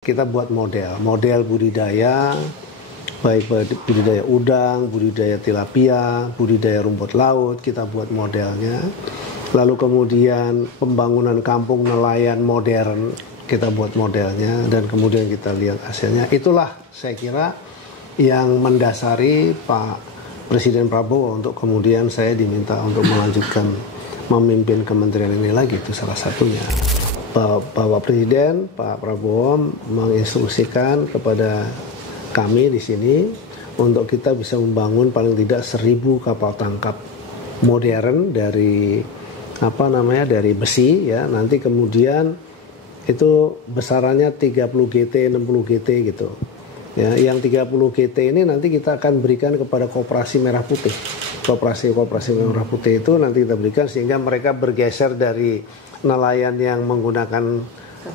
Kita buat model budidaya, baik budidaya udang, budidaya tilapia, budidaya rumput laut, kita buat modelnya. Lalu kemudian pembangunan kampung nelayan modern, kita buat modelnya, dan kemudian kita lihat hasilnya. Itulah saya kira yang mendasari Pak Presiden Prabowo untuk kemudian saya diminta untuk melanjutkan memimpin kementerian ini lagi, itu salah satunya. Bapak Presiden, Pak Prabowo menginstruksikan kepada kami di sini untuk kita bisa membangun paling tidak 1.000 kapal tangkap modern dari dari besi ya. Nanti kemudian itu besarannya 30 GT, 60 GT gitu. Ya, yang 30 GT ini nanti kita akan berikan kepada Koperasi Merah Putih. Koperasi Merah Putih itu nanti kita berikan sehingga mereka bergeser dari nelayan yang menggunakan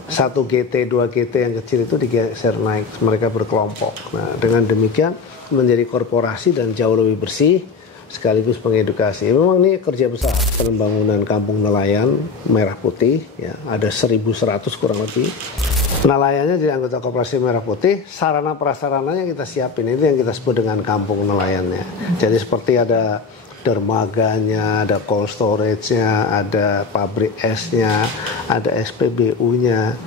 1 GT, 2 GT yang kecil itu digeser naik, mereka berkelompok. Nah, dengan demikian menjadi korporasi dan jauh lebih bersih sekaligus pengedukasi. Memang ini kerja besar, pembangunan kampung nelayan Merah Putih ya, ada 1.100 kurang lebih. Nelayannya jadi anggota Koperasi Merah Putih, sarana prasarananya kita siapin, itu yang kita sebut dengan kampung nelayannya. Jadi seperti ada dermaganya, ada cold storage-nya, ada pabrik esnya, ada SPBU-nya,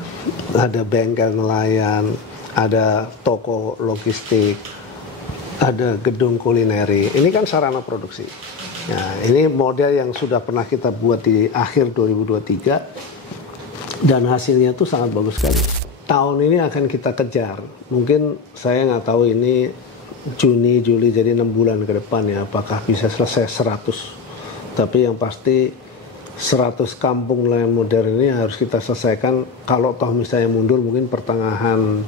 ada bengkel nelayan, ada toko logistik, ada gedung kulineri. Ini kan sarana produksi. Nah, ini model yang sudah pernah kita buat di akhir 2023 dan hasilnya tuh sangat bagus sekali. Tahun ini akan kita kejar. Mungkin saya nggak tahu ini Juni, Juli, jadi 6 bulan ke depan ya, apakah bisa selesai 100. Tapi yang pasti 100 kampung nelayan modern ini harus kita selesaikan, kalau toh misalnya mundur mungkin pertengahan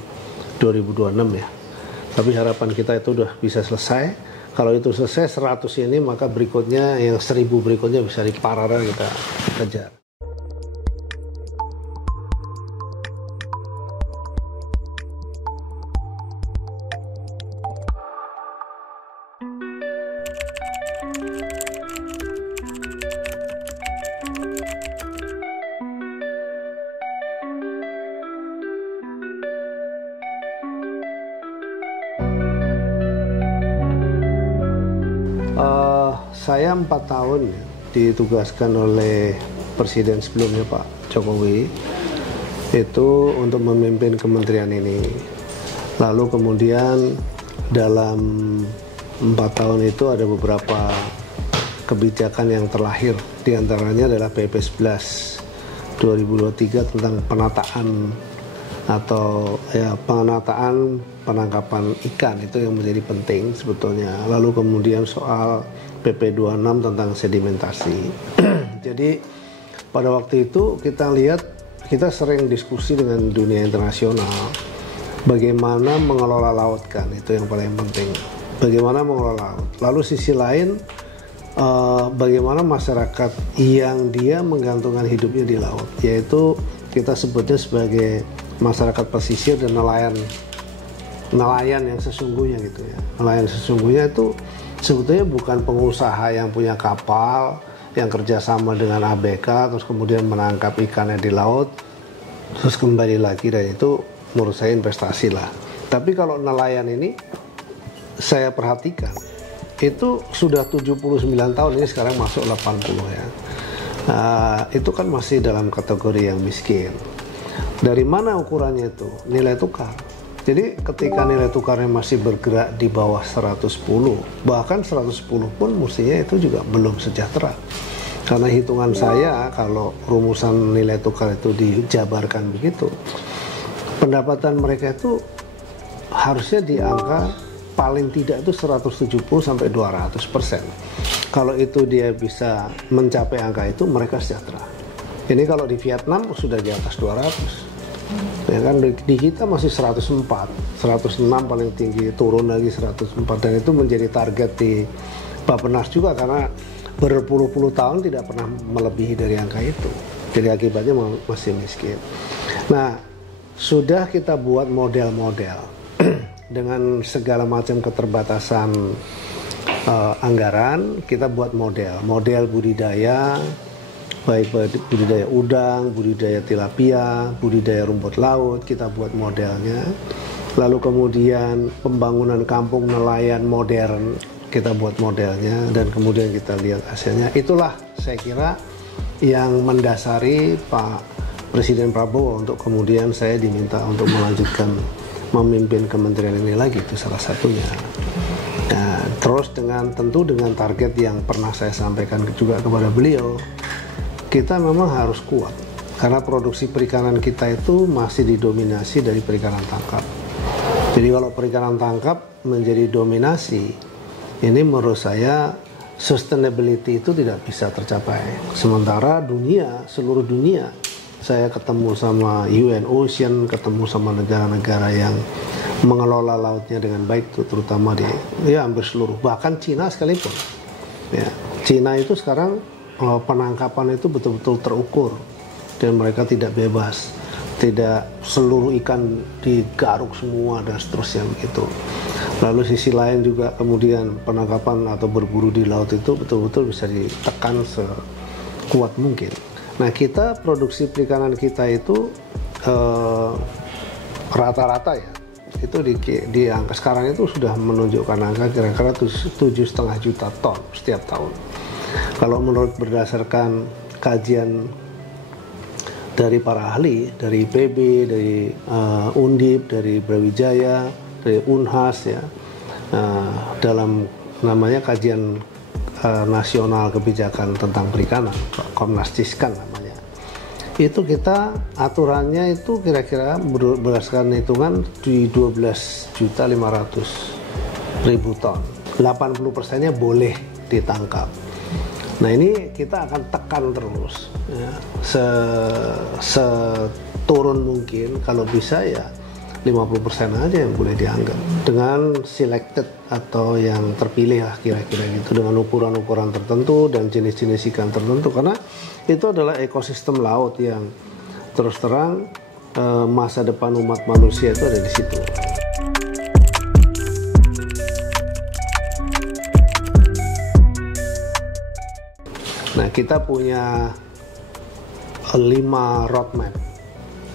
2026 ya. Tapi harapan kita itu udah bisa selesai. Kalau itu selesai 100 ini, maka berikutnya yang 1.000 berikutnya bisa diparalel kita kejar. Saya 4 tahun ya, ditugaskan oleh Presiden sebelumnya Pak Jokowi itu untuk memimpin kementerian ini. Lalu kemudian dalam 4 tahun itu ada beberapa kebijakan yang terlahir. Di antaranya adalah PP 11 2023 tentang penataan atau ya penataan penangkapan ikan, itu yang menjadi penting sebetulnya. Lalu kemudian soal PP 26 tentang sedimentasi. Jadi pada waktu itu kita lihat, kita sering diskusi dengan dunia internasional bagaimana mengelola laut, kan itu yang paling penting, bagaimana mengelola laut. Lalu sisi lain bagaimana masyarakat yang dia menggantungkan hidupnya di laut, yaitu kita sebutnya sebagai masyarakat pesisir dan nelayan yang sesungguhnya gitu ya. Nelayan sesungguhnya itu sebetulnya bukan pengusaha yang punya kapal yang kerjasama dengan ABK terus kemudian menangkap ikannya di laut terus kembali lagi, dan itu menurut saya investasi lah. Tapi kalau nelayan ini saya perhatikan itu sudah 79 tahun, ini sekarang masuk 80 ya. Itu kan masih dalam kategori yang miskin. Dari mana ukurannya itu? Nilai tukar. Jadi ketika nilai tukarnya masih bergerak di bawah 110, bahkan 110 pun mestinya itu juga belum sejahtera. Karena hitungan saya, kalau rumusan nilai tukar itu dijabarkan begitu, pendapatan mereka itu harusnya di angka paling tidak itu 170-200%. Kalau itu dia bisa mencapai angka itu, mereka sejahtera. Ini kalau di Vietnam sudah di atas 200. Ya kan, di kita masih 104, 106 paling tinggi, turun lagi 104, dan itu menjadi target di Bappenas juga karena berpuluh-puluh tahun tidak pernah melebihi dari angka itu. Jadi akibatnya masih miskin. Nah, sudah kita buat model-model dengan segala macam keterbatasan anggaran, kita buat model budidaya, baik budidaya udang, budidaya tilapia, budidaya rumput laut, kita buat modelnya. Lalu kemudian pembangunan kampung nelayan modern, kita buat modelnya, dan kemudian kita lihat hasilnya. Itulah saya kira yang mendasari Pak Presiden Prabowo untuk kemudian saya diminta untuk melanjutkan memimpin kementerian ini lagi, itu salah satunya. Nah, terus tentu dengan target yang pernah saya sampaikan juga kepada beliau, kita memang harus kuat karena produksi perikanan kita itu masih didominasi dari perikanan tangkap. Jadi kalau perikanan tangkap menjadi dominasi, ini menurut saya sustainability itu tidak bisa tercapai. Sementara seluruh dunia, saya ketemu sama UN Ocean, ketemu sama negara-negara yang mengelola lautnya dengan baik, terutama di hampir seluruh, bahkan Cina sekalipun. Ya, Cina itu sekarang penangkapan itu betul-betul terukur dan mereka tidak bebas, tidak seluruh ikan digaruk semua dan seterusnya begitu. Lalu sisi lain juga kemudian penangkapan atau berburu di laut itu betul-betul bisa ditekan sekuat mungkin. Nah, kita produksi perikanan kita itu rata-rata ya itu di angka sekarang itu sudah menunjukkan angka kira-kira 7,5 juta ton setiap tahun. Kalau menurut berdasarkan kajian dari para ahli, dari IPB, dari Undip, dari Brawijaya, dari Unhas ya, dalam namanya kajian nasional kebijakan tentang perikanan, Komnas Ciskan namanya. Itu kita aturannya itu kira-kira berdasarkan hitungan di 12.500.000 ton. 80%-nya boleh ditangkap. Nah, ini kita akan tekan terus ya, seturun mungkin, kalau bisa ya 50% aja yang boleh dianggap dengan selected atau yang terpilih lah kira-kira gitu, dengan ukuran-ukuran tertentu dan jenis-jenis ikan tertentu, karena itu adalah ekosistem laut yang terus terang masa depan umat manusia itu ada di situ. Nah, kita punya 5 roadmap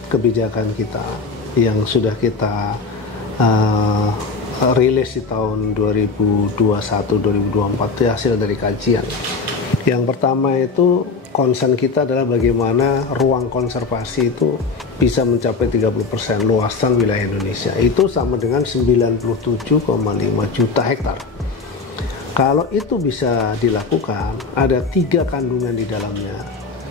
kebijakan kita yang sudah kita rilis di tahun 2021-2024, itu hasil dari kajian. Yang pertama itu concern kita adalah bagaimana ruang konservasi itu bisa mencapai 30% luasan wilayah Indonesia. Itu sama dengan 97,5 juta hektar. Kalau itu bisa dilakukan, ada 3 kandungan di dalamnya.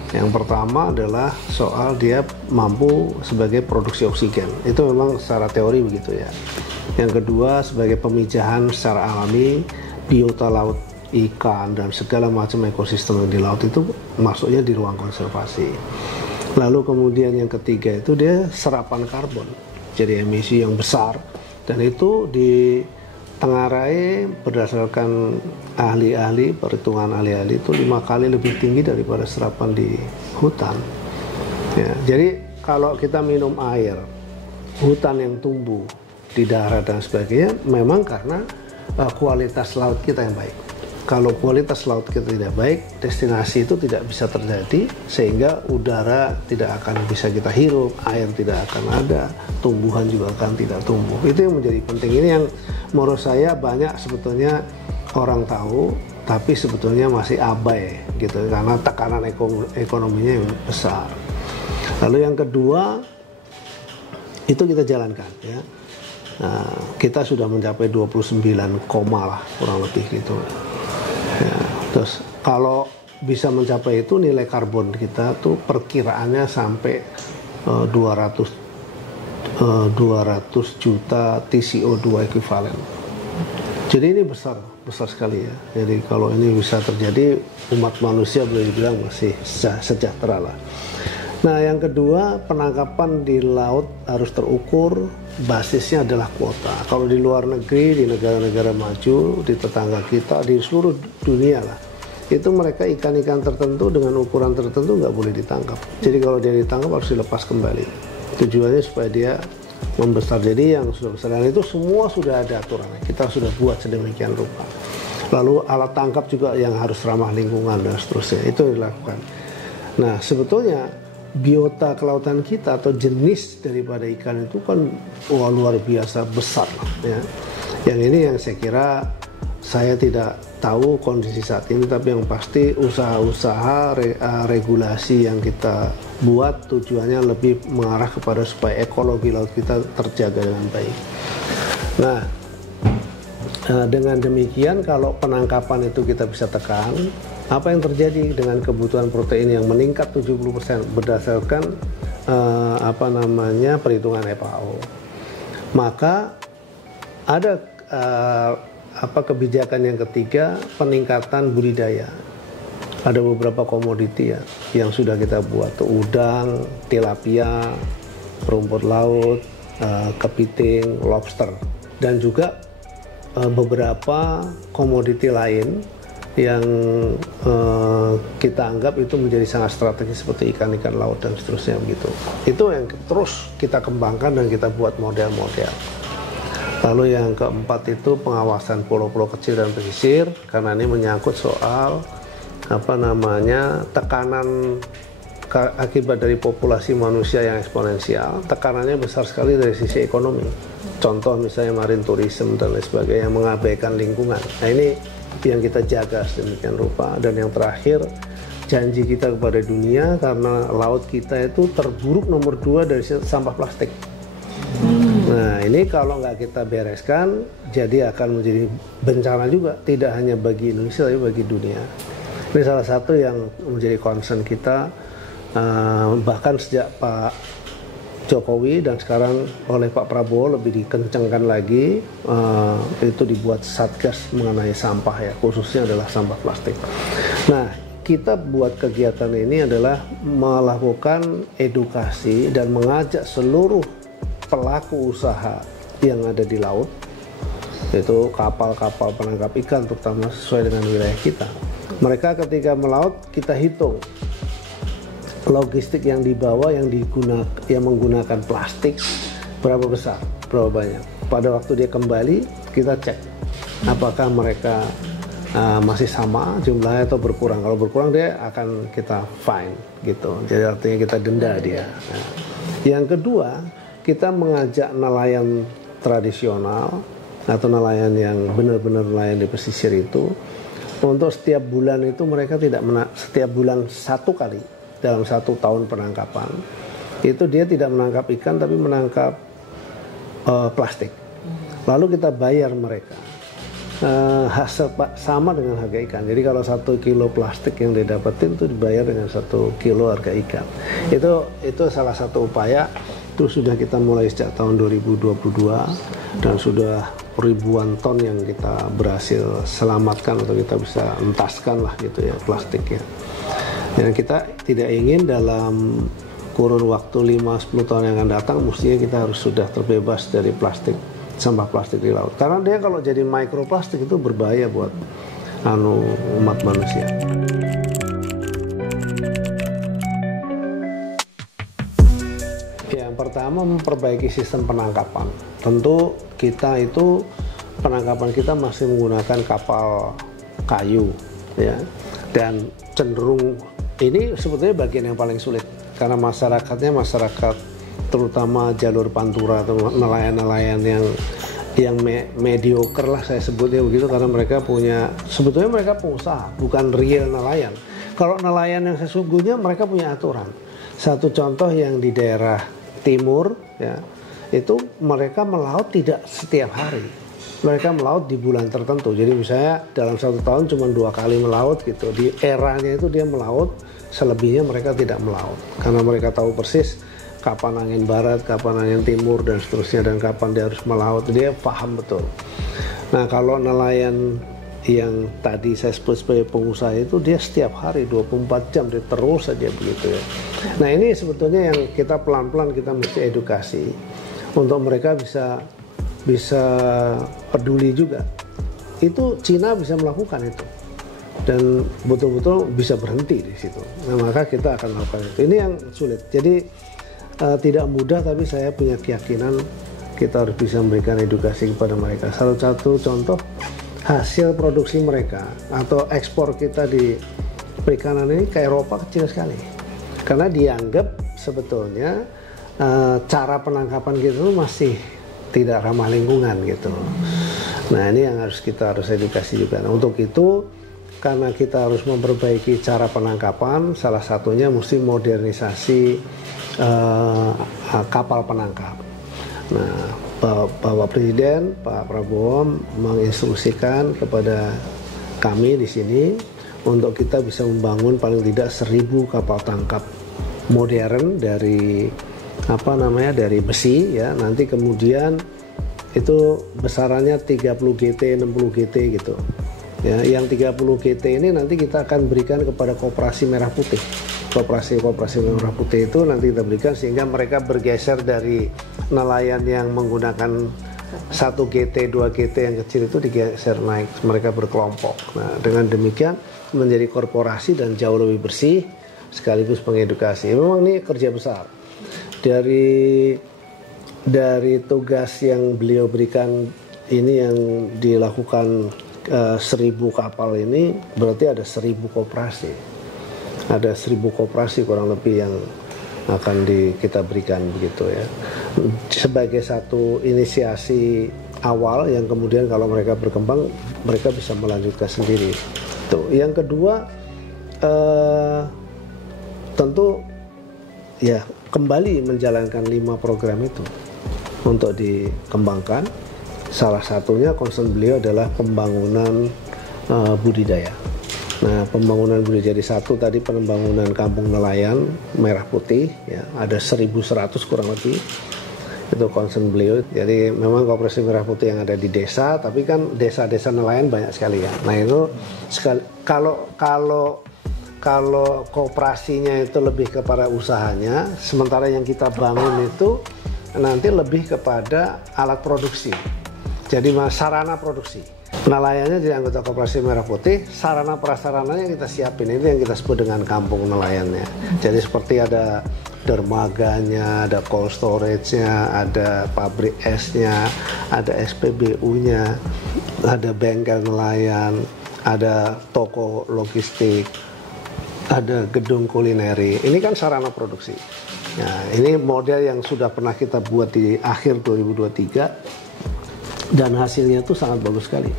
Yang pertama adalah soal dia mampu sebagai produksi oksigen. Itu memang secara teori begitu ya. Yang kedua sebagai pemijahan secara alami biota laut, ikan dan segala macam ekosistem yang di laut itu masuknya di ruang konservasi. Lalu kemudian yang ketiga itu dia serapan karbon, jadi emisi yang besar, dan itu ditengarai berdasarkan ahli-ahli, perhitungan ahli-ahli itu 5 kali lebih tinggi daripada serapan di hutan ya. Jadi kalau kita minum air hutan yang tumbuh di darat dan sebagainya, memang karena kualitas laut kita yang baik. Kalau kualitas laut kita tidak baik, destinasi itu tidak bisa terjadi, sehingga udara tidak akan bisa kita hirup, air tidak akan ada, tumbuhan juga akan tidak tumbuh. Itu yang menjadi penting. Ini yang menurut saya banyak sebetulnya orang tahu, tapi sebetulnya masih abai gitu, karena tekanan ekonominya yang besar. Lalu yang kedua, itu kita jalankan ya. Nah, kita sudah mencapai 29, lah kurang lebih gitu. Ya, terus kalau bisa mencapai itu, nilai karbon kita tuh perkiraannya sampai 200 juta TCO2 ekuivalen. Jadi ini besar sekali ya. Jadi kalau ini bisa terjadi, umat manusia boleh dibilang masih sejahtera lah. Nah, yang kedua, penangkapan di laut harus terukur, basisnya adalah kuota. Kalau di luar negeri, di negara-negara maju, di tetangga kita, di seluruh dunia lah, itu mereka ikan-ikan tertentu dengan ukuran tertentu nggak boleh ditangkap. Jadi kalau dia ditangkap harus dilepas kembali. Tujuannya supaya dia membesar. Jadi yang sudah besar, dan itu semua sudah ada aturannya. Kita sudah buat sedemikian rupa. Lalu alat tangkap juga yang harus ramah lingkungan dan seterusnya, itu dilakukan. Nah, sebetulnya biota kelautan kita atau jenis daripada ikan itu kan luar biasa besar ya. Yang ini yang saya kira saya tidak tahu kondisi saat ini, tapi yang pasti usaha-usaha regulasi yang kita buat tujuannya lebih mengarah kepada supaya ekologi laut kita terjaga dengan baik. Nah, dengan demikian kalau penangkapan itu kita bisa tekan, apa yang terjadi dengan kebutuhan protein yang meningkat 70% berdasarkan perhitungan FAO. Maka ada kebijakan yang ketiga, peningkatan budidaya. Ada beberapa komoditi ya yang sudah kita buat, udang, tilapia, rumput laut, kepiting, lobster, dan juga beberapa komoditi lain yang kita anggap itu menjadi sangat strategis seperti ikan-ikan laut dan seterusnya begitu. Itu yang terus kita kembangkan dan kita buat model-model. Lalu yang keempat itu pengawasan pulau-pulau kecil dan pesisir, karena ini menyangkut soal tekanan akibat dari populasi manusia yang eksponensial. Tekanannya besar sekali dari sisi ekonomi. Contoh misalnya marine tourism dan lain sebagainya, yang mengabaikan lingkungan. Nah, ini yang kita jaga sedemikian rupa. Dan yang terakhir, janji kita kepada dunia, karena laut kita itu terburuk nomor 2 dari sampah plastik. Nah, ini kalau nggak kita bereskan, jadi akan menjadi bencana juga, tidak hanya bagi Indonesia tapi bagi dunia. Ini salah satu yang menjadi concern kita, bahkan sejak Pak Jokowi dan sekarang oleh Pak Prabowo lebih dikencangkan lagi, itu dibuat satgas mengenai sampah ya, khususnya adalah sampah plastik. Nah, kita buat kegiatan ini adalah melakukan edukasi dan mengajak seluruh pelaku usaha yang ada di laut, yaitu kapal-kapal penangkap ikan terutama sesuai dengan wilayah kita. Mereka ketika melaut, kita hitung logistik yang dibawa yang menggunakan plastik berapa besar, berapa banyak. Pada waktu dia kembali, kita cek apakah mereka masih sama jumlahnya atau berkurang. Kalau berkurang, dia akan kita fine gitu. Jadi artinya kita denda dia. Nah, yang kedua, kita mengajak nelayan tradisional atau nelayan yang benar-benar nelayan di pesisir itu, untuk setiap bulan itu mereka setiap bulan 1 kali dalam 1 tahun penangkapan itu dia tidak menangkap ikan tapi menangkap plastik. Lalu kita bayar mereka sama dengan harga ikan. Jadi kalau 1 kilo plastik yang dia dapetin itu dibayar dengan 1 kilo harga ikan. Itu salah satu upaya. Itu sudah kita mulai sejak tahun 2022 dan sudah ribuan ton yang kita berhasil selamatkan atau kita bisa entaskan lah gitu ya plastiknya. Dan kita tidak ingin dalam kurun waktu 5-10 tahun yang akan datang mestinya kita harus sudah terbebas dari plastik, sampah plastik di laut. Karena dia kalau jadi mikroplastik itu berbahaya buat umat manusia. Yang pertama, memperbaiki sistem penangkapan. Tentu kita itu penangkapan kita masih menggunakan kapal kayu ya, dan cenderung ini sebetulnya bagian yang paling sulit karena masyarakatnya masyarakat terutama jalur pantura atau nelayan-nelayan yang mediocre lah saya sebutnya begitu, karena mereka sebetulnya mereka pengusaha bukan real nelayan. Kalau nelayan yang sesungguhnya mereka punya aturan. Satu contoh yang di daerah timur ya, itu mereka melaut tidak setiap hari, mereka melaut di bulan tertentu. Jadi misalnya dalam 1 tahun cuma 2 kali melaut gitu, di eranya itu dia melaut, selebihnya mereka tidak melaut karena mereka tahu persis kapan angin barat, kapan angin timur dan seterusnya, dan kapan dia harus melaut, dia paham betul. Nah, kalau nelayan yang tadi saya sebut sebagai pengusaha itu dia setiap hari 24 jam dia terus saja begitu ya. Nah, ini sebetulnya yang kita pelan-pelan kita mesti edukasi untuk mereka bisa peduli juga. Itu Cina bisa melakukan itu dan betul-betul bisa berhenti di situ. Nah, maka kita akan lakukan itu. Ini yang sulit. Jadi tidak mudah, tapi saya punya keyakinan kita harus bisa memberikan edukasi kepada mereka. Salah satu contoh hasil produksi mereka atau ekspor kita di perikanan ini ke Eropa kecil sekali. karena dianggap sebetulnya cara penangkapan gitu masih tidak ramah lingkungan gitu. Nah ini yang kita harus edukasi juga. Nah, untuk itu karena kita harus memperbaiki cara penangkapan, salah satunya mesti modernisasi kapal penangkap. Nah Bapak Presiden Pak Prabowo menginstruksikan kepada kami di sini untuk kita bisa membangun paling tidak 1.000 kapal tangkap modern dari dari besi ya, nanti kemudian itu besarannya 30 GT 60 GT gitu ya. Yang 30 GT ini nanti kita akan berikan kepada Koperasi Merah Putih. Koperasi Merah Putih itu nanti kita berikan sehingga mereka bergeser dari nelayan yang menggunakan 1 GT 2 GT yang kecil itu digeser naik, mereka berkelompok. Nah dengan demikian menjadi korporasi dan jauh lebih bersih sekaligus pengedukasi. Memang ini kerja besar. Dari tugas yang beliau berikan ini yang dilakukan 1.000 kapal ini berarti ada 1.000 koperasi. Ada 1.000 koperasi kurang lebih yang akan kita berikan begitu ya. Sebagai satu inisiasi awal yang kemudian kalau mereka berkembang mereka bisa melanjutkan sendiri. Tuh. Yang kedua tentu ya kembali menjalankan 5 program itu untuk dikembangkan. Salah satunya concern beliau adalah pembangunan budidaya. Nah pembangunan budidaya jadi satu tadi pembangunan kampung nelayan Merah Putih ya, ada 1.100 kurang lebih itu concern beliau. Jadi memang Koperasi Merah Putih yang ada di desa, tapi kan desa-desa nelayan banyak sekali ya. Nah itu kalau kooperasinya itu lebih kepada usahanya, sementara yang kita bangun itu nanti lebih kepada alat produksi. Jadi sarana produksi. Nelayannya jadi anggota Koperasi Merah Putih, sarana prasarananya kita siapin. Itu yang kita sebut dengan kampung nelayannya. Jadi seperti ada dermaganya, ada cold storage-nya, ada pabrik esnya, ada SPBU-nya, ada bengkel nelayan, ada toko logistik, ada gedung kulineri. Ini kan sarana produksi. Nah, ini model yang sudah pernah kita buat di akhir 2023 dan hasilnya itu sangat bagus sekali.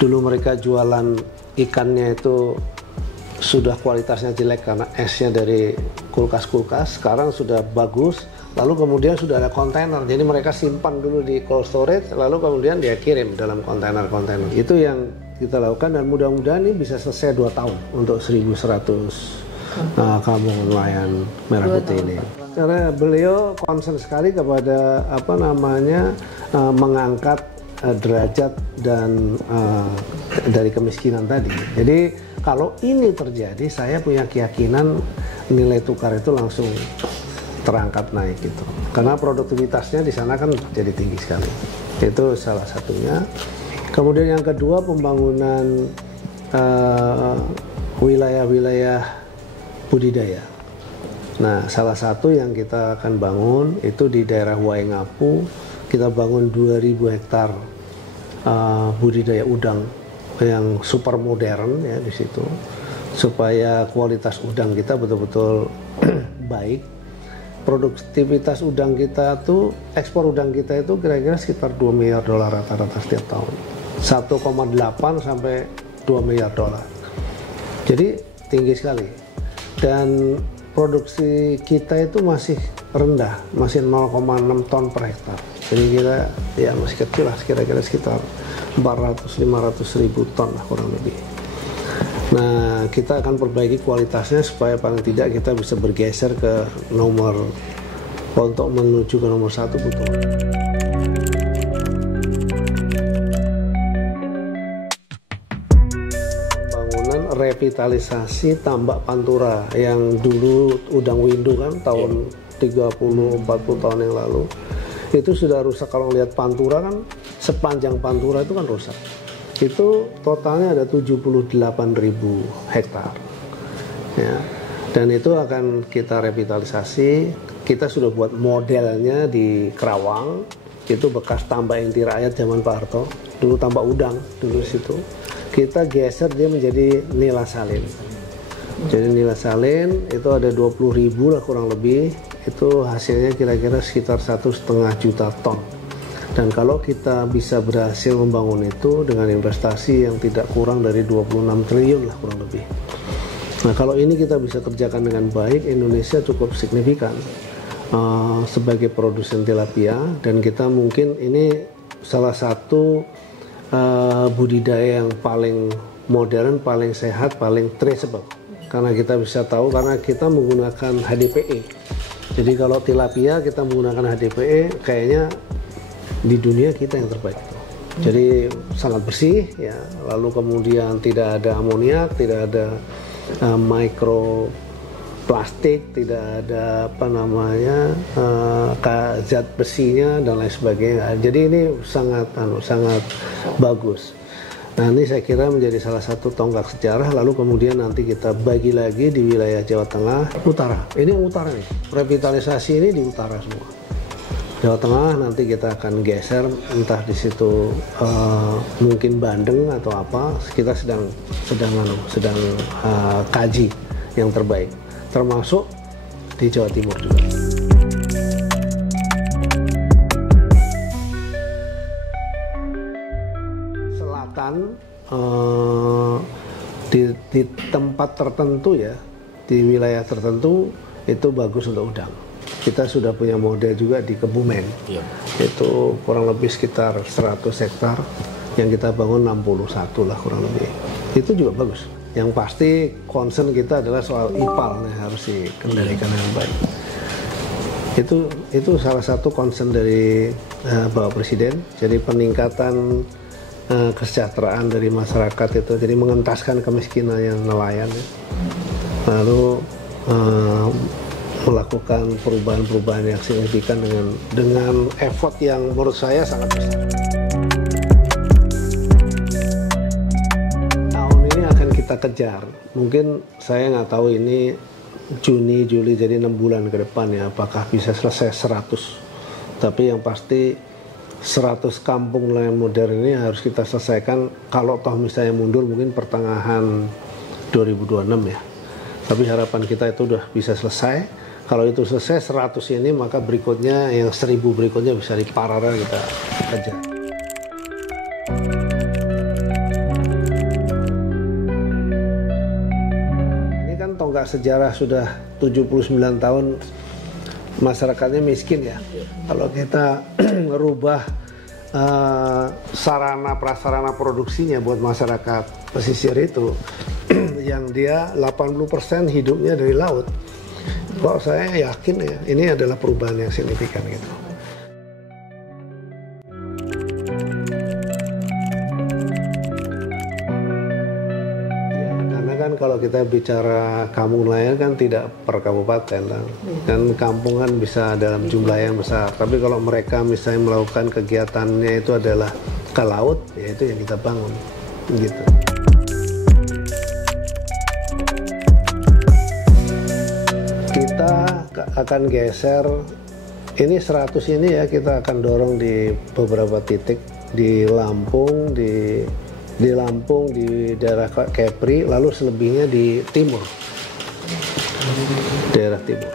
Dulu mereka jualan ikannya itu sudah kualitasnya jelek karena esnya dari kulkas-kulkas, sekarang sudah bagus. Lalu kemudian sudah ada kontainer, jadi mereka simpan dulu di cold storage, lalu kemudian dia kirim dalam kontainer-kontainer. Itu yang kita lakukan dan mudah-mudahan ini bisa selesai 2 tahun untuk 1.100 kampung nelayan Merah Putih ini. Karena beliau concern sekali kepada mengangkat derajat dan dari kemiskinan tadi. Jadi kalau ini terjadi, saya punya keyakinan nilai tukar itu langsung terangkat naik gitu. Karena produktivitasnya di sana kan jadi tinggi sekali. Itu salah satunya. Kemudian yang kedua pembangunan wilayah-wilayah budidaya. Nah, salah satu yang kita akan bangun itu di daerah Waingapu, kita bangun 2.000 hektar budidaya udang yang super modern ya di situ, supaya kualitas udang kita betul-betul baik. Produktivitas udang kita tuh, ekspor udang kita itu kira-kira sekitar $2 miliar rata-rata setiap tahun. 1,8 sampai 2 miliar dolar. Jadi tinggi sekali. Dan produksi kita itu masih rendah, masih 0,6 ton per hektar. Jadi kita ya masih kecil lah, kira-kira sekitar 400-500 ribu ton lah kurang lebih. Nah, kita akan perbaiki kualitasnya supaya paling tidak kita bisa bergeser ke untuk menuju ke nomor 1 butuh. Bangunan revitalisasi tambak Pantura yang dulu udang windu kan tahun 30-40 tahun yang lalu. Itu sudah rusak. Kalau lihat Pantura kan sepanjang Pantura itu kan rusak. Itu totalnya ada 78.000 hektar ya, dan itu akan kita revitalisasi. Kita sudah buat modelnya di Kerawang, itu bekas tambak inti rakyat zaman Pak Harto, dulu tambak udang dulu situ. Kita geser dia menjadi nila salin. Jadi nilai salin itu ada 20.000 lah kurang lebih, itu hasilnya kira-kira sekitar 1,5 juta ton. Dan kalau kita bisa berhasil membangun itu dengan investasi yang tidak kurang dari 26 triliun lah kurang lebih. Nah kalau ini kita bisa kerjakan dengan baik, Indonesia cukup signifikan sebagai produsen tilapia, dan kita mungkin ini salah satu budidaya yang paling modern, paling sehat, paling traceable. Karena kita bisa tahu, karena kita menggunakan HDPE. Jadi kalau tilapia kita menggunakan HDPE, kayaknya di dunia kita yang terbaik. Jadi sangat bersih ya, lalu kemudian tidak ada amoniak, tidak ada mikroplastik, tidak ada zat besinya dan lain sebagainya. Jadi ini sangat bagus. Nah ini saya kira menjadi salah satu tonggak sejarah. Lalu kemudian nanti kita bagi lagi di wilayah Jawa Tengah, utara. Ini utara nih, revitalisasi ini di utara semua. Jawa Tengah nanti kita akan geser, entah di situ mungkin Bandeng atau apa. Kita sedang kaji yang terbaik, termasuk di Jawa Timur juga. Selatan di tempat tertentu ya, di wilayah tertentu itu bagus untuk udang. Kita sudah punya model juga di Kebumen, itu kurang lebih sekitar 100 hektar yang kita bangun 61 lah kurang lebih. Itu juga bagus. Yang pasti concern kita adalah soal IPAL yang harus dikendalikan dengan baik. Itu salah satu concern dari Bapak Presiden. Jadi peningkatan kesejahteraan dari masyarakat itu, jadi mengentaskan kemiskinan yang nelayan ya. Lalu melakukan perubahan-perubahan yang signifikan dengan effort yang menurut saya sangat besar. Tahun ini akan kita kejar. Mungkin saya nggak tahu ini Juni, Juli, jadi 6 bulan ke depan ya, apakah bisa selesai 100. Tapi yang pasti 100 kampung nelayan modern ini harus kita selesaikan. Kalau toh misalnya mundur mungkin pertengahan 2026 ya. Tapi harapan kita itu udah bisa selesai. Kalau itu selesai 100 ini, maka berikutnya yang 1000 berikutnya bisa diparalel kita kejar. Ini kan tonggak sejarah, sudah 79 tahun masyarakatnya miskin ya. Kalau kita merubah sarana prasarana produksinya buat masyarakat pesisir itu yang dia 80% hidupnya dari laut. Kalau saya yakin ya, ini adalah perubahan yang signifikan gitu. Ya, karena kan kalau kita bicara kampung nelayan kan tidak per kabupaten lah. Dan kampung kan bisa dalam jumlah yang besar. Tapi kalau mereka misalnya melakukan kegiatannya itu adalah ke laut, ya itu yang kita bangun gitu. Kita akan geser ini 100 ini ya, kita akan dorong di beberapa titik di Lampung, di Lampung, di daerah Kepri, lalu selebihnya di timur, daerah timur.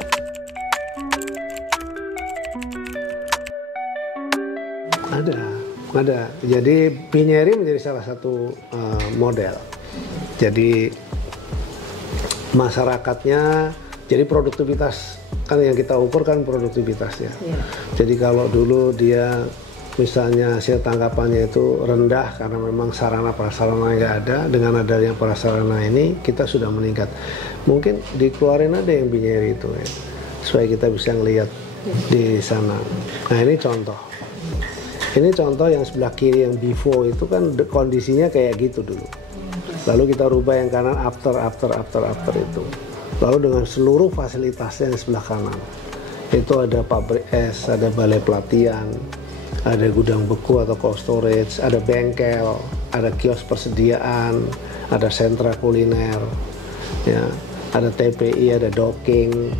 Ada. Jadi Binyeri menjadi salah satu model. Jadi masyarakatnya, jadi produktivitas kan yang kita ukur kan produktivitasnya. Jadi kalau dulu dia misalnya hasil tangkapannya itu rendah karena memang sarana prasarana nggak ada, dengan adanya prasarana ini kita sudah meningkat. Mungkin dikeluarin ada yang Binyeri itu ya, supaya kita bisa ngelihat di sana. Nah ini contoh. Ini contoh yang sebelah kiri yang before itu kan kondisinya kayak gitu dulu. Lalu kita rubah yang kanan after itu. Lalu dengan seluruh fasilitasnya di sebelah kanan. Itu ada pabrik es, ada balai pelatihan, ada gudang beku atau cold storage, ada bengkel, ada kios persediaan, ada sentra kuliner, ya, ada TPI, ada docking,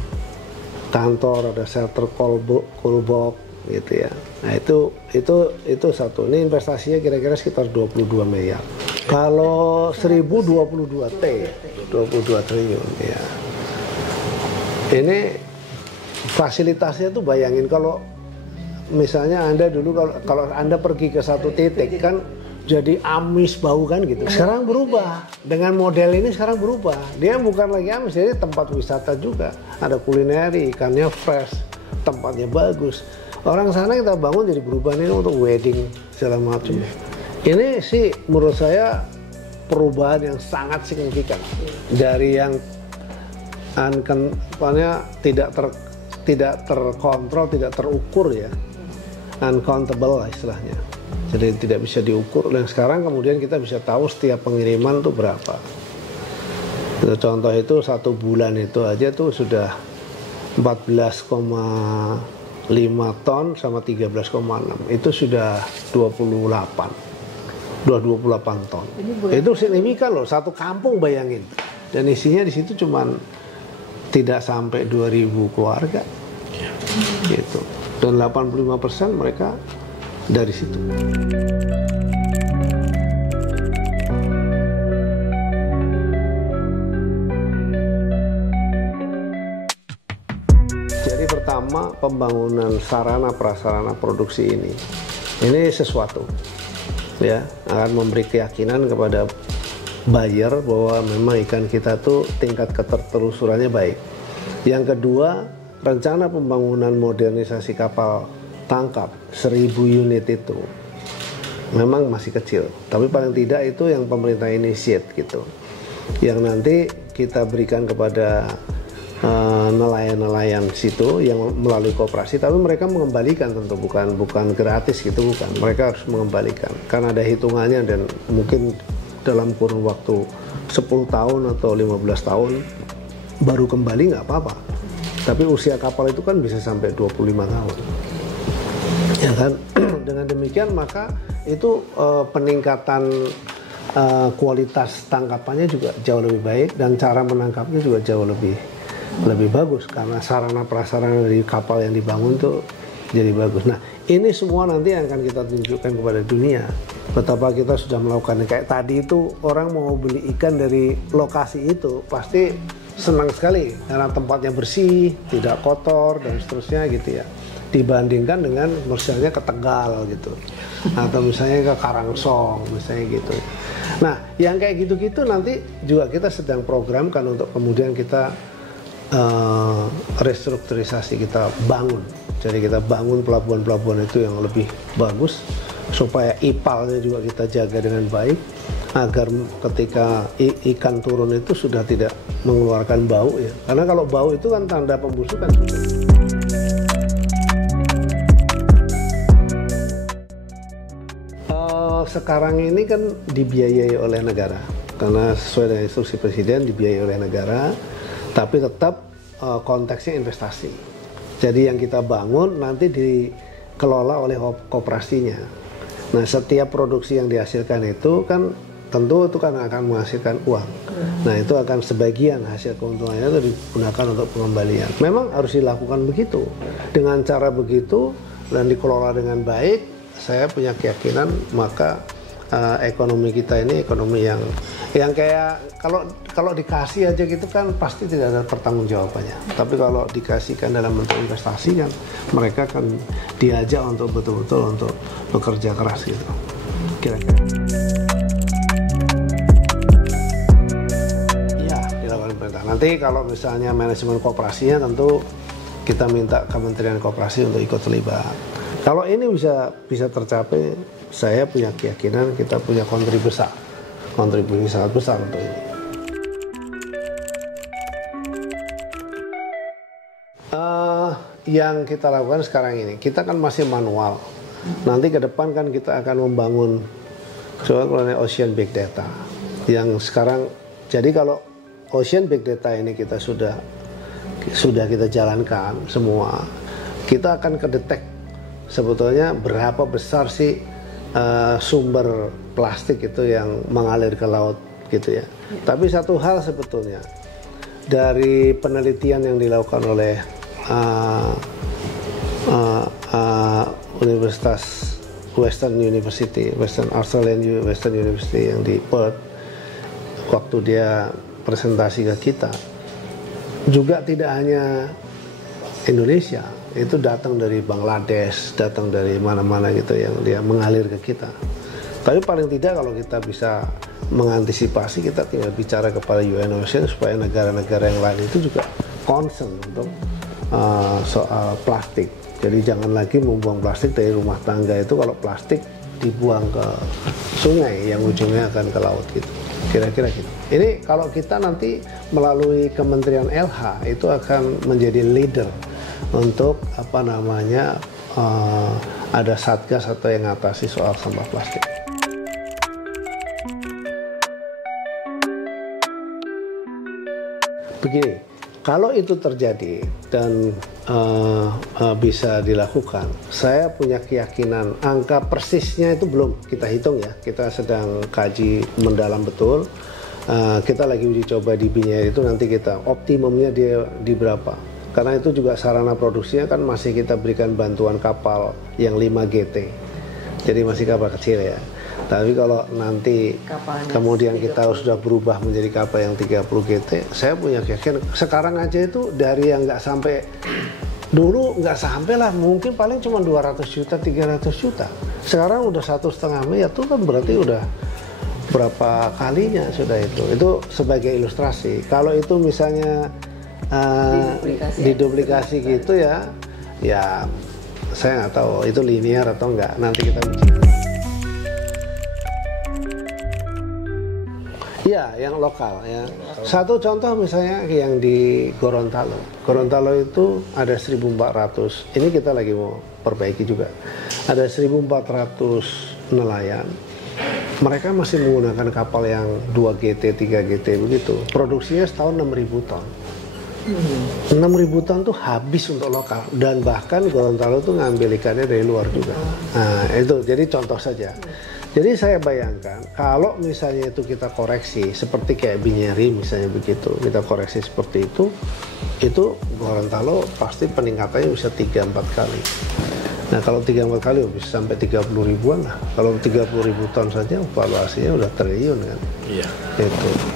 kantor, ada shelter callbox, gitu ya. Nah itu satu. Ini investasinya kira-kira sekitar 22 miliar. Kalau 1022 T, 22 triliun ya. Ini fasilitasnya tuh bayangin kalau misalnya Anda dulu kalau Anda pergi ke satu titik kan jadi amis bau kan gitu. Sekarang berubah. Dengan model ini sekarang berubah. Dia bukan lagi amis, jadi tempat wisata juga. Ada kulineri, ikannya fresh, tempatnya bagus. Orang sana kita bangun jadi berubah nih untuk wedding segala macam. Ini sih menurut saya perubahan yang sangat signifikan dari yang tidak terkontrol, tidak terukur ya, uncountable lah istilahnya. Jadi tidak bisa diukur. Dan sekarang kemudian kita bisa tahu setiap pengiriman tuh berapa. Contoh itu 1 bulan itu aja tuh sudah 14,5 ton sama 13,6. Itu sudah 28 ton. Itu signifikan loh, satu kampung bayangin. Dan isinya di situ cuman tidak sampai 2.000 keluarga. Gitu. Dan 85% mereka dari situ. Jadi pertama, pembangunan sarana prasarana produksi ini sesuatu ya, akan memberi keyakinan kepada buyer bahwa memang ikan kita tuh tingkat ketertelusurannya baik. Yang kedua, rencana pembangunan modernisasi kapal tangkap 1.000 unit itu memang masih kecil, tapi paling tidak itu yang pemerintah initiate gitu, yang nanti kita berikan kepada nelayan-nelayan situ yang melalui koperasi, tapi mereka mengembalikan tentu bukan gratis gitu, bukan, mereka harus mengembalikan karena ada hitungannya dan mungkin dalam kurun waktu 10 tahun atau 15 tahun baru kembali nggak apa-apa, tapi usia kapal itu kan bisa sampai 25 tahun ya kan. Dengan demikian maka itu peningkatan kualitas tangkapannya juga jauh lebih baik dan cara menangkapnya juga jauh lebih bagus karena sarana prasarana dari kapal yang dibangun tuh jadi bagus. Nah ini semua nanti yang akan kita tunjukkan kepada dunia betapa kita sudah melakukan. Kayak tadi itu orang mau beli ikan dari lokasi itu pasti senang sekali karena tempatnya bersih, tidak kotor dan seterusnya gitu ya, dibandingkan dengan misalnya ke Tegal gitu atau misalnya ke Karangsong misalnya gitu. Nah yang kayak gitu-gitu nanti juga kita sedang programkan untuk kemudian kita restrukturisasi, kita bangun. Jadi kita bangun pelabuhan-pelabuhan itu yang lebih bagus supaya ipalnya juga kita jaga dengan baik agar ketika ikan turun itu sudah tidak mengeluarkan bau ya. Karena kalau bau itu kan tanda pembusukan juga. Sekarang ini kan dibiayai oleh negara karena sesuai dengan instruksi presiden dibiayai oleh negara, tapi tetap konteksnya investasi. Jadi yang kita bangun nanti dikelola oleh koperasinya. Nah setiap produksi yang dihasilkan itu kan tentu itu kan akan menghasilkan uang. Nah itu akan sebagian hasil keuntungannya itu digunakan untuk pengembalian. Memang harus dilakukan begitu. Dengan cara begitu dan dikelola dengan baik, saya punya keyakinan maka ekonomi kita ini ekonomi yang kayak kalau dikasih aja gitu kan pasti tidak ada pertanggungjawabannya. Tapi kalau dikasihkan dalam bentuk investasi kan mereka akan diajak untuk betul-betul untuk bekerja keras gitu. Kira-kira. Iya, dilakukan pemerintah. Nanti kalau misalnya manajemen koperasinya tentu kita minta Kementerian Koperasi untuk ikut terlibat. Kalau ini bisa tercapai, saya punya keyakinan kita punya kontribusi sangat besar untuk ini. Yang kita lakukan sekarang ini, kita kan masih manual. Nanti ke depan kan kita akan membangun soalnya Ocean Big Data. Yang sekarang, jadi kalau Ocean Big Data ini kita sudah kita jalankan semua, kita akan kedetek sebetulnya berapa besar sih sumber plastik itu yang mengalir ke laut gitu ya. Tapi satu hal sebetulnya dari penelitian yang dilakukan oleh Universitas Western University, Western University yang di Perth, waktu dia presentasi ke kita, juga tidak hanya Indonesia, itu datang dari Bangladesh, datang dari mana-mana gitu yang dia mengalir ke kita. Tapi paling tidak kalau kita bisa mengantisipasi, kita tinggal bicara kepada UN Ocean supaya negara-negara yang lain itu juga concern untuk soal plastik. Jadi jangan lagi membuang plastik dari rumah tangga itu, kalau plastik dibuang ke sungai yang ujungnya akan ke laut gitu. Kira-kira gitu. Ini kalau kita nanti melalui Kementerian LH itu akan menjadi leader untuk ada satgas atau yang ngatasi soal sampah plastik. Begini, kalau itu terjadi dan bisa dilakukan, saya punya keyakinan angka persisnya itu belum kita hitung ya. Kita sedang kaji mendalam betul. Kita lagi uji coba di Binyeri itu, nanti kita optimumnya dia di berapa. Karena itu juga sarana produksinya kan masih kita berikan bantuan kapal yang 5 GT. Jadi masih kapal kecil ya. Tapi kalau nanti kapalnya kemudian kita sudah berubah menjadi kapal yang 30 GT, saya punya keyakinan sekarang aja itu dari yang nggak sampai, dulu nggak sampai lah, mungkin paling cuma 200 juta, 300 juta. Sekarang udah 1,5 miliar, itu kan berarti udah berapa kalinya sudah itu. Itu sebagai ilustrasi. Kalau itu misalnya diduplikasi gitu ya saya nggak tahu itu linear atau enggak, nanti kita bicara. Ya, yang lokal ya. Satu contoh misalnya yang di Gorontalo. Gorontalo itu ada 1.400. Ini kita lagi mau perbaiki juga. Ada 1.400 nelayan. Mereka masih menggunakan kapal yang 2 GT, 3 GT begitu. Produksinya setahun 6.000 ton. 6.000 ton tuh habis untuk lokal, dan bahkan Gorontalo tuh ngambil ikannya dari luar juga. Nah, itu jadi contoh saja. Jadi saya bayangkan kalau misalnya itu kita koreksi seperti kayak Binyeri misalnya begitu, kita koreksi seperti itu Gorontalo pasti peningkatannya bisa 3-4 kali. Nah kalau 3-4 kali bisa sampai 30 ribuan lah. Kalau 30 ribu ton saja valuasinya udah triliun kan. Iya.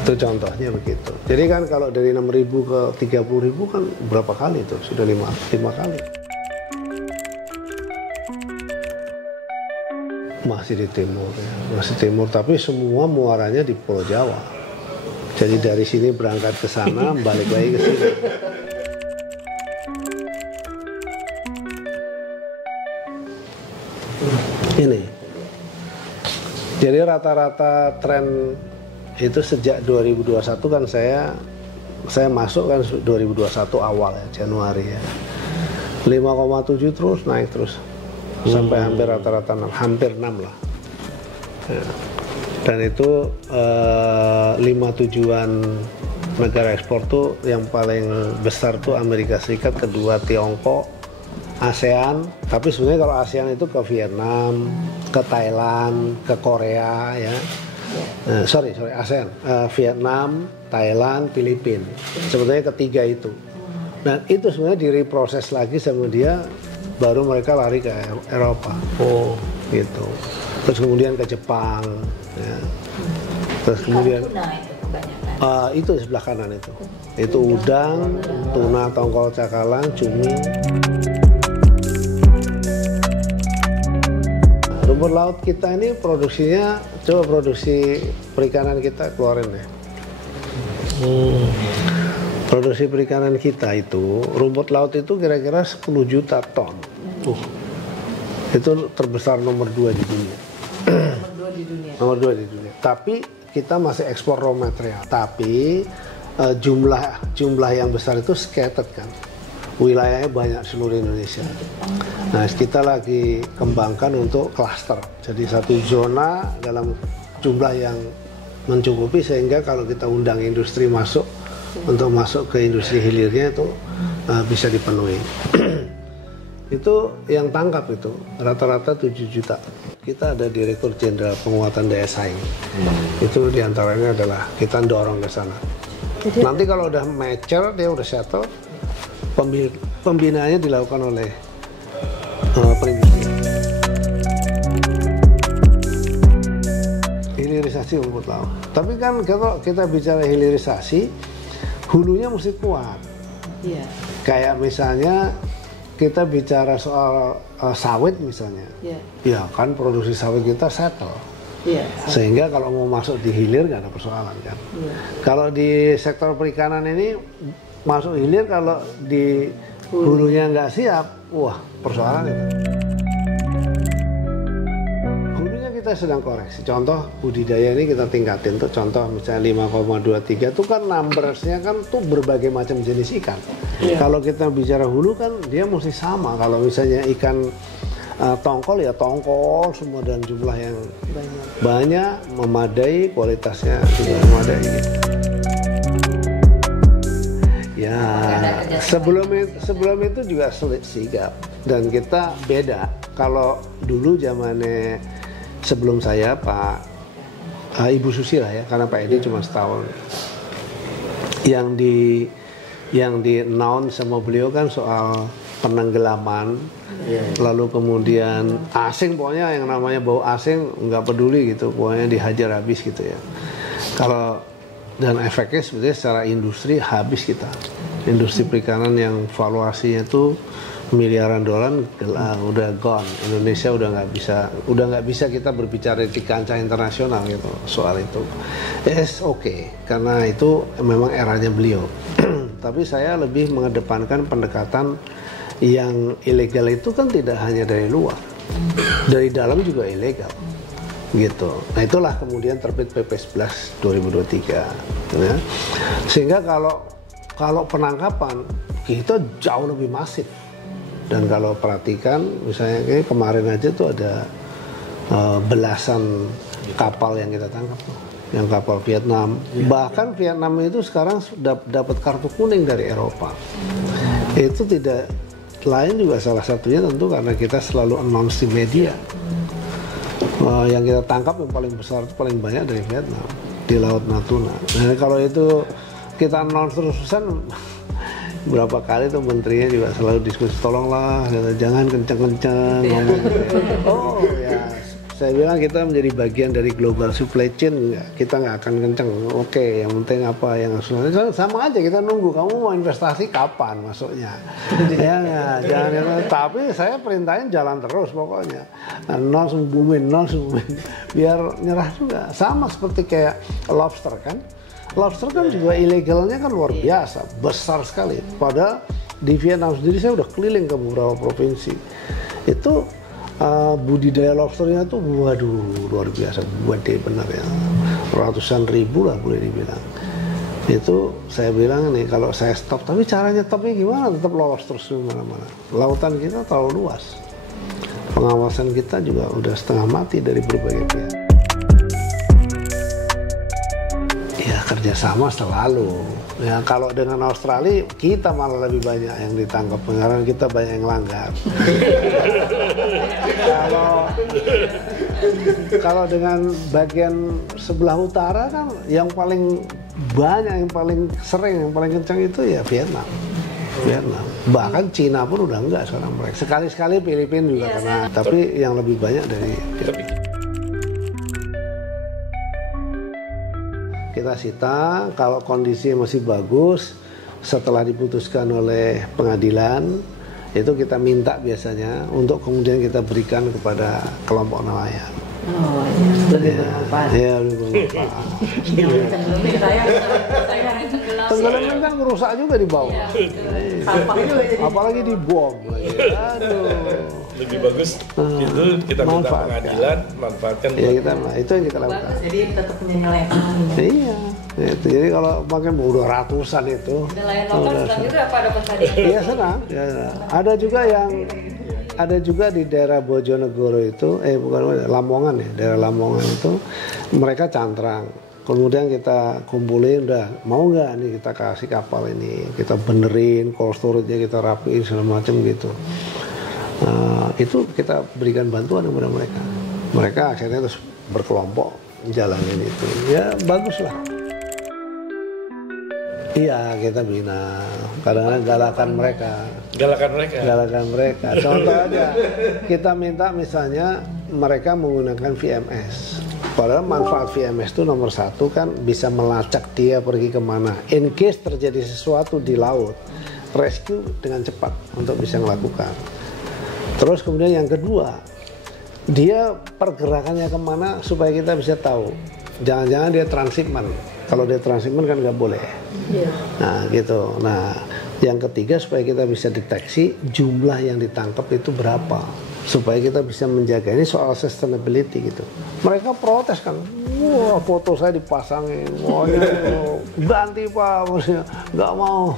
Itu contohnya begitu. Jadi kan kalau dari 6 ribu ke 30 ribu kan berapa kali itu? Sudah 5 kali. Masih di timur ya. Masih timur, tapi semua muaranya di Pulau Jawa. Jadi dari sini berangkat ke sana, balik lagi ke sini. Ini. Jadi rata-rata tren itu sejak 2021 kan saya masuk kan 2021 awal ya, Januari ya. 5,7 terus naik terus. Sampai hampir rata-rata hampir 6 lah. Ya. Dan itu 5 tujuan negara ekspor tuh yang paling besar tuh Amerika Serikat, kedua Tiongkok, ASEAN. Tapi sebenarnya kalau ASEAN itu ke Vietnam, ke Thailand, ke Korea ya. Sorry ASEAN, Vietnam, Thailand, Filipina. Sebetulnya ketiga itu. Dan itu sebenarnya direproses lagi sama dia, baru mereka lari ke Eropa. Oh, gitu. Terus kemudian ke Jepang. Ya. Terus kemudian itu sebelah kanan itu. Itu udang, tuna, tongkol, cakalang, cumi. Rumput laut kita ini produksinya, coba produksi perikanan kita keluarin deh. Produksi perikanan kita itu, rumput laut itu kira-kira 10 juta ton. Itu terbesar nomor 2 di dunia. Nomor 2 di dunia. Tapi kita masih ekspor raw material. Tapi jumlah yang besar itu scattered kan. Wilayahnya banyak seluruh Indonesia. Nah, kita lagi kembangkan untuk klaster. Jadi satu zona dalam jumlah yang mencukupi sehingga kalau kita undang industri masuk untuk masuk ke industri hilirnya itu bisa dipenuhi. Itu yang tangkap itu rata-rata 7 juta. Kita ada Direktur Jenderal Penguatan Daya Saing. Itu diantaranya adalah kita dorong ke sana. Nanti kalau udah mature, dia udah settle, pembinaannya dilakukan oleh perindustrian. produksi rumput laut. Tapi kan kalau kita bicara hilirisasi, hulunya mesti kuat. Iya. Kayak misalnya kita bicara soal sawit misalnya, ya kan produksi sawit kita settle. Iya. Sehingga kalau mau masuk di hilir nggak ada persoalan kan. Iya. Kalau di sektor perikanan ini masuk hilir, kalau di hulunya nggak siap, wah persoalan itu. Hulunya kita sedang koreksi. Contoh budidaya ini kita tingkatin tuh. Contoh misalnya 5,23 itu kan numbersnya kan tuh berbagai macam jenis ikan. Iya. Kalau kita bicara hulu kan dia mesti sama. Kalau misalnya ikan tongkol ya tongkol semua dan jumlah yang banyak memadai, kualitasnya juga memadai gitu. Ya sebelum itu juga sulit sigap dan kita beda. Kalau dulu zamannya sebelum saya Pak Ibu Susi lah ya, karena Pak Edi cuma setahun. Yang di announce sama beliau kan soal penenggelaman, lalu kemudian asing, pokoknya yang namanya bau asing nggak peduli gitu, pokoknya dihajar habis gitu ya. Kalau dan efeknya sebetulnya secara industri habis kita. Industri perikanan yang valuasinya itu miliaran dolar udah gone. Indonesia udah nggak bisa kita berbicara di kancah internasional gitu soal itu. Oke, karena itu memang eranya beliau. Tapi saya lebih mengedepankan pendekatan yang ilegal itu kan tidak hanya dari luar, dari dalam juga ilegal gitu. Nah itulah kemudian terbit PP 11 2023 ya. Sehingga kalau penangkapan kita jauh lebih masif. Dan kalau perhatikan misalnya kayak kemarin aja tuh ada belasan kapal yang kita tangkap tuh, yang kapal Vietnam. Bahkan Vietnam itu sekarang sudah dapat kartu kuning dari Eropa. Itu tidak lain juga salah satunya tentu karena kita selalu announce di media. Yang kita tangkap yang paling besar itu paling banyak dari Vietnam di Laut Natuna. Nah kalau itu kita announce terus-terusan, berapa kali tuh menterinya juga selalu diskusi, tolonglah jangan kenceng-kenceng ngomong. Oh ya, saya bilang kita menjadi bagian dari global supply chain, kita nggak akan kenceng. Oke, yang penting apa yang sama aja, kita nunggu kamu mau investasi kapan masuknya. Ya nggak, jangan. Tapi saya perintahin jalan terus pokoknya. Nol sumbumin, biar nyerah juga. Sama seperti kayak lobster kan. Lobster kan juga ilegalnya kan luar biasa, besar sekali. Padahal di Vietnam sendiri saya udah keliling ke beberapa provinsi. Itu budidaya lobsternya tuh waduh luar biasa, gede benar ya. Ratusan ribu lah boleh dibilang. Itu saya bilang nih kalau saya stop, tapi caranya stopnya gimana? Tetap lolos terus mana-mana. Lautan kita terlalu luas. Pengawasan kita juga udah setengah mati dari berbagai pihak. Kerjasama selalu. Ya, kalau dengan Australia kita malah lebih banyak yang ditangkap karena kita banyak yang langgar. Kalau dengan bagian sebelah utara kan yang paling banyak, yang paling sering, yang paling kencang itu ya Vietnam. Bahkan Cina pun udah enggak sekarang mereka. Sekali-sekali Filipina juga kena, tapi yang lebih banyak dari Vietnam. Kita sita, kalau kondisi masih bagus, setelah diputuskan oleh pengadilan, itu kita minta biasanya untuk kemudian kita berikan kepada kelompok nelayan. Oh, lebih bermanfaat. Iya, lebih bermanfaat. Tenggelam kan merusak juga di bawah. Apalagi di bom. Aduh. Lebih bagus itu kita minta pengadilan manfaatkan. Ya kita, itu yang kita lakukan. Jadi tetap punya nilai ekonomi. Iya. Itu. Jadi kalau pakai udah ratusan itu. Nelayan lokal senang juga pada petani. Iya senang. Ya, ada juga di daerah Bojonegoro itu, bukan Lamongan ya, daerah Lamongan itu mereka cantrang. Kemudian kita kumpulin, udah mau nggak nih kita kasih kapal ini, kita benerin, cold storage-nya kita rapiin segala macam gitu. Itu kita berikan bantuan kepada mereka. Mereka akhirnya terus berkelompok jalanin itu. Ya bagus lah. Iya kita bina. Kadang-kadang galakan mereka. Contoh aja, kita minta misalnya mereka menggunakan VMS. Padahal manfaat VMS itu nomor satu kan bisa melacak dia pergi kemana. In case terjadi sesuatu di laut, rescue dengan cepat untuk bisa melakukan. Terus kemudian yang kedua, dia pergerakannya kemana supaya kita bisa tahu. Jangan-jangan dia transhipment. Kalau dia transhipment kan nggak boleh. Iya. Nah gitu. Nah yang ketiga supaya kita bisa deteksi jumlah yang ditangkap itu berapa. Supaya kita bisa menjaga, ini soal sustainability gitu. Mereka protes kan, wah foto saya dipasangin, wah ganti pak, nggak mau.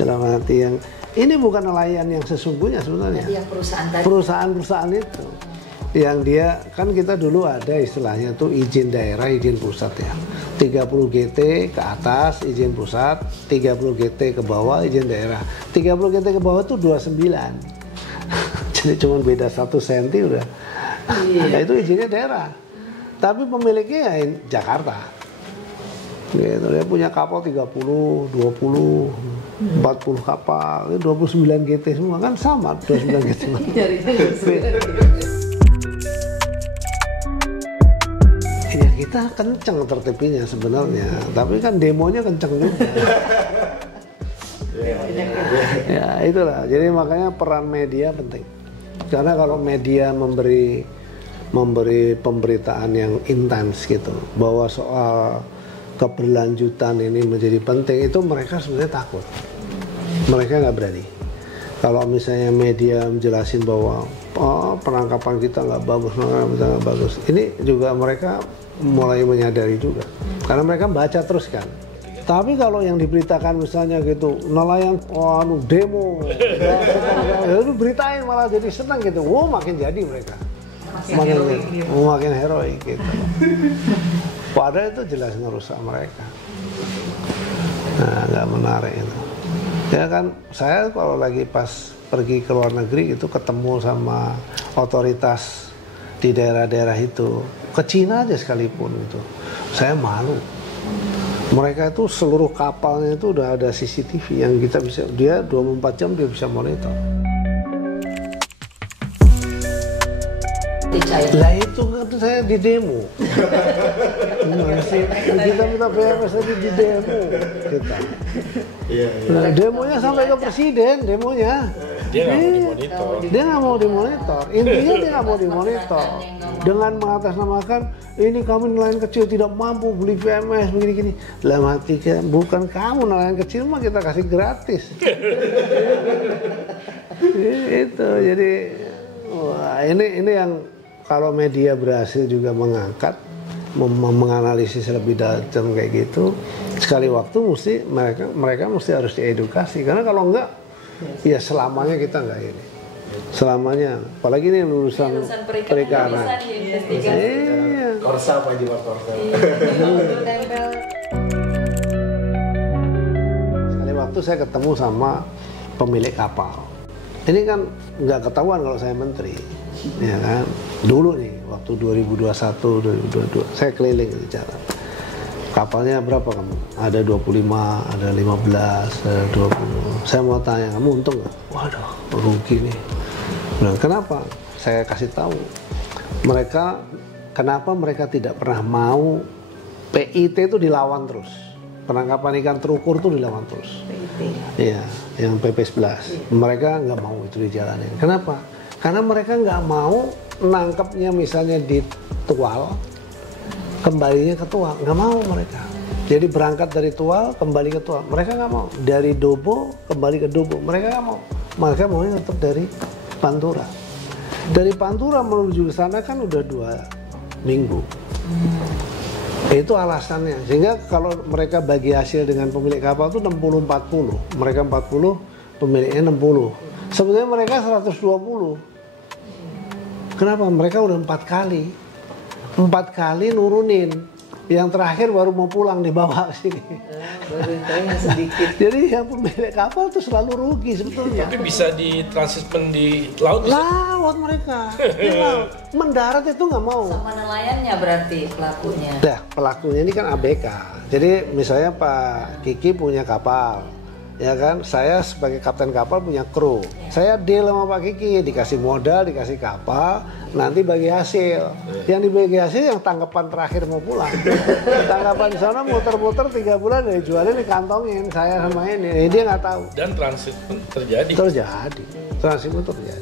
Dalam arti yang ini bukan nelayan yang sesungguhnya sebenarnya. Yang perusahaan tadi. Perusahaan itu, yang dia kan kita dulu ada istilahnya tuh izin daerah, izin pusat ya. 30 GT ke atas izin pusat, 30 GT ke bawah izin daerah. 30 GT ke bawah itu 29. Jadi cuma beda 1 senti udah. Nah, itu izinnya daerah. Tapi pemiliknya ya Jakarta. Gitu, dia punya kapal 30, 20, 40 kapal, 29 GT semua kan sama 29 GT. Ya kita kenceng tertipinya sebenarnya, tapi kan demonya kenceng juga. Ya itulah, jadi makanya peran media penting. Karena kalau media memberi pemberitaan yang intens gitu, bahwa soal keberlanjutan ini menjadi penting, itu mereka sebenarnya takut. Mereka nggak berani. Kalau misalnya media menjelasin bahwa penangkapan kita nggak bagus, ini juga mereka mulai menyadari juga. Karena mereka baca terus kan. Tapi kalau yang diberitakan misalnya gitu, nelayan demo, itu beritain malah jadi senang gitu. Wow, makin jadi mereka. Makin heroik gitu. Padahal itu jelas ngerusak mereka. Nah, nggak menarik itu. Ya kan, saya kalau lagi pas pergi ke luar negeri itu ketemu sama otoritas di daerah-daerah itu, ke Cina aja sekalipun itu, saya malu. Mereka itu seluruh kapalnya itu udah ada CCTV yang kita bisa, dia 24 jam dia bisa monitor. Lah itu kan saya di demo. Kita minta PMS tadi di demo kita. Nah, demonya sampai ke presiden, demonya. Dia nggak mau dimonitor. Dia nggak mau dimonitor. Intinya dia nggak mau dimonitor. Dengan mengatasnamakan ini kami nelayan kecil tidak mampu beli VMS begini-gini. Lah mati kan, bukan kamu nelayan kecil mah kita kasih gratis. Itu jadi wah, ini yang kalau media berhasil juga mengangkat, menganalisis lebih dalam kayak gitu, sekali waktu mesti mereka mesti harus diedukasi, karena kalau enggak ya selamanya kita enggak ini. Selamanya, apalagi ini lulusan perikanan. Iya. Korsa apa jiwa korsa? Sekali waktu saya ketemu sama pemilik kapal. Ini kan nggak ketahuan kalau saya menteri, ya kan? Dulu nih, waktu 2021, 2022, saya keliling bicara. Kapalnya berapa kamu? Ada 25, ada 15, ada 20. Saya mau tanya, kamu untung nggak? Waduh, rugi nih. Nah, kenapa? Saya kasih tahu. Kenapa mereka tidak pernah mau PIT itu dilawan terus. Penangkapan ikan terukur itu dilawan terus. Iya, yang PP11. Mereka nggak mau itu dijalanin. Kenapa? Karena mereka nggak mau nangkepnya misalnya di Tual, kembalinya ke Tual. Nggak mau mereka. Jadi berangkat dari Tual, kembali ke Tual. Mereka nggak mau. Dari Dobo, kembali ke Dobo. Mereka nggak mau. Mereka maunya tetap dari Pantura. Dari Pantura menuju ke sana kan udah 2 minggu. Itu alasannya. Sehingga kalau mereka bagi hasil dengan pemilik kapal itu 60-40. Mereka 40, pemiliknya 60. Sebenarnya mereka 120. Kenapa? Mereka udah 4 kali. 4 kali nurunin. Yang terakhir baru mau pulang dibawa ke sini. Baru yang sedikit. Jadi yang pemilik kapal tuh selalu rugi sebetulnya. Tapi bisa ditransitmen di laut? Laut mereka. Di laut. Mendarat itu nggak mau. Sama nelayannya berarti pelakunya. Nah, pelakunya ini kan ABK. Jadi misalnya Pak Kiki punya kapal, ya kan, saya sebagai kapten kapal punya kru, saya deal sama Pak Kiki, dikasih modal, dikasih kapal, nanti bagi hasil, yang dibagi hasil yang tangkapan terakhir mau pulang, tangkapan di sana muter-muter 3 bulan dari jualin dikantongin saya sama ini dia nggak tahu. Dan transit pun terjadi. Transit pun terjadi.